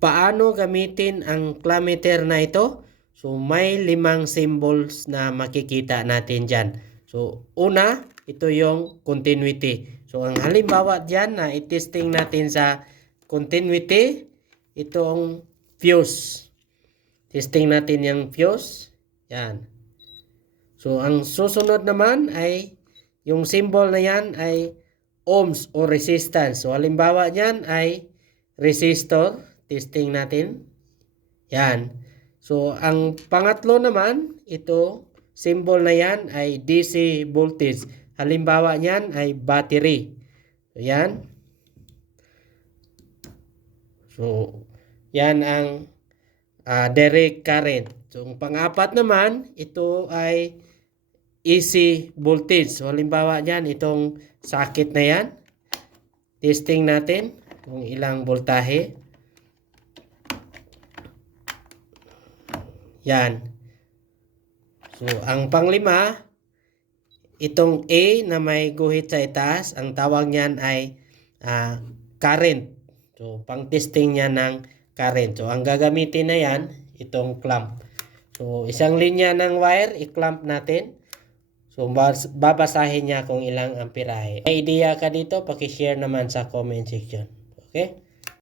paano gamitin ang clammeter na ito? So, may 5 symbols na makikita natin dyan. So, una, ito yung continuity. So, ang halimbawa dyan na itesting natin sa continuity, itong fuse. Testing natin yung fuse. Yan. So, ang susunod naman ay, yung symbol na yan ay ohms o resistance. So, halimbawa dyan ay resistor. Testing natin. Yan. So, ang pangatlo naman, ito, symbol na yan ay DC voltage. Halimbawa niyan ay battery. So, yan. So, yan ang direct current. So, ang pang-apat naman, ito ay AC voltage. So, halimbawa niyan, itong socket na yan. Testing natin kung ilang voltahe. Yan. So, ang panglima, itong A na may guhit sa itaas, ang tawag niyan ay current. So, pang-testing niya ng current. So, ang gagamitin na yan, itong clamp. So, isang linya ng wire, i-clamp natin. So, babasahin niya kung ilang amperahe. May idea ka dito, paki-share naman sa comment section. Okay?